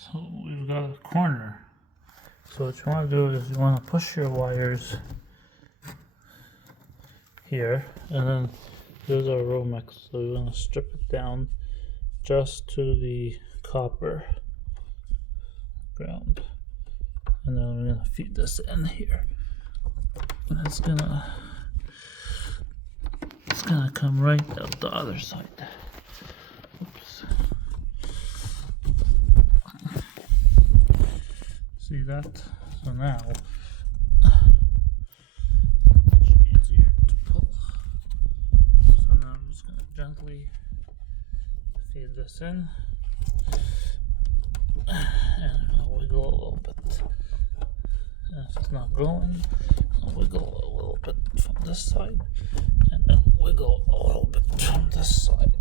So we've got a corner. So what you want to do is you want to push your wires here, and then there's our Romex. So we're going to strip it down just to the copper ground, and then we're going to feed this in here, and it's gonna come right out the other side. Oops. See that? So now much easier to pull. So now I'm just gonna gently feed this in, and I'll wiggle a little bit. And if it's not going, I'll wiggle a little bit from this side, and then wiggle a little bit from this side.